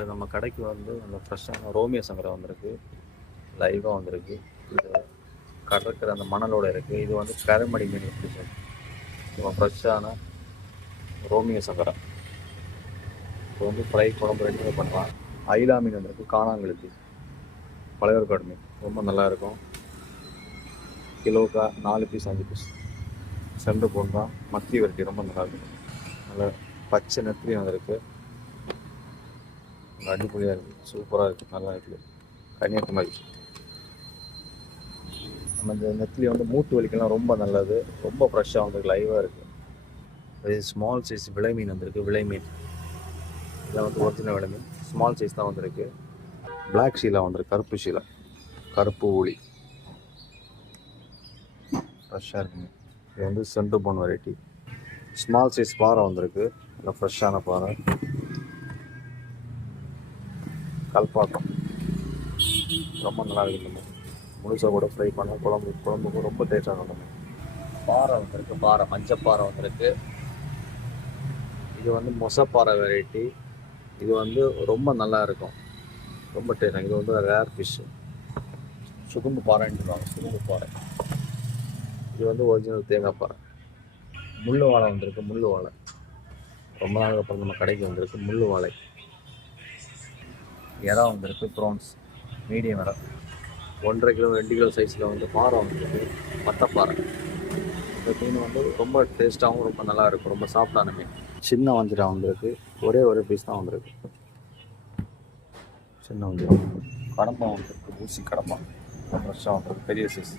இல்லை நம்ம கடைக்கு வந்து அந்த ஃப்ரெஷ்ஷான ரோமியோ சங்கரா வந்திருக்கு, லைவாக வந்திருக்கு. இது கடற்கரை அந்த மணலோட இருக்குது. இது வந்து கருமடி மீன் எப்படி சார், நம்ம ஃப்ரெஷ்ஷான ரோமியோ சங்கரா. இப்போ வந்து ஃப்ரை குழம்பு ரெண்டுமே பண்ணலாம். ஐலா மீன் வந்திருக்கு, காணாங்கழுத்தி, பழையர்காடு மீன் ரொம்ப நல்லாயிருக்கும். கிலோக்கா 4 பீஸ் 5 பீஸ் செண்டு போடலாம். மத்தி வெரைட்டி ரொம்ப நல்லாயிருக்கும். நல்லா பச்சை நெத்திலி வந்திருக்கு, அடிப்பொலியாக இருக்குது, சூப்பராக இருக்குது, நல்லா இருக்குது. கன்னியாகுமரி நம்ம இந்த நெத்திலி வந்து மூட்டு வலிக்கெல்லாம் ரொம்ப நல்லது, ரொம்ப ஃப்ரெஷ்ஷாக வந்திருக்கு, லைவாக இருக்குது. இது ஸ்மால் சைஸ் விலை மீன் வந்திருக்கு, விலை மீன் இதில் வந்து ஒரிஜினல் விலை மீன் ஸ்மால் சைஸ் தான் வந்திருக்கு. பிளாக் ஷீலா வந்திருக்கு, கருப்பு ஷீலா, கருப்பு ஊளி ஃப்ரெஷ்ஷாக இருக்குங்க. இது வந்து centre phone variety. Small size பாறை வந்திருக்கு, நல்லா ஃப்ரெஷ்ஷான பாறை. கல்பாக்கம் ரொம்ப நல்லா இருக்குது. முழுசாக கூட ஃப்ரை பண்ண குழம்புக்கும் ரொம்ப டேஸ்டாக இருக்கும். பாறை வந்திருக்கு, பாறை மஞ்சப்பாறை வந்திருக்கு. இது வந்து மொசப்பாறை வெரைட்டி. இது வந்து ரொம்ப நல்லா இருக்கும், ரொம்ப டேஸ்டாக. இது வந்து ரேர் ஃபிஷ்ஷு, சுகும்பு பாறைன்னு சொல்லுவாங்க, சுகும்பு பாறை. இது வந்து ஒரிஜினல் தேங்காய் பாறை. முள்ளு வாழை வந்திருக்கு, முள்ளு வாழை ரொம்ப நாளுக்கு அப்புறம் நம்ம கடைக்கு வந்திருக்கு. முள்ளு வாழை. இறா வந்திருக்கு, ப்ரான்ஸ் மீடியம் இறா 1.5 கிலோ 2 கிலோ சைஸில் வந்து பாறை வந்திருக்கு, மத்தப்பாறை. இந்த மீன் வந்து ரொம்ப டேஸ்ட்டாகவும் ரொம்ப நல்லா இருக்கும், ரொம்ப சாஃப்டான மீன். சின்ன வஞ்சிரா வந்திருக்கு, ஒரே ஒரு பீஸ் தான் வந்திருக்கு. சின்ன வஞ்சிரா. கடம்பா வந்திருக்கு, ஊசி கடம்பா ஃப்ரெஷ்ஷாக வந்திருக்கு, பெரிய சைஸ்.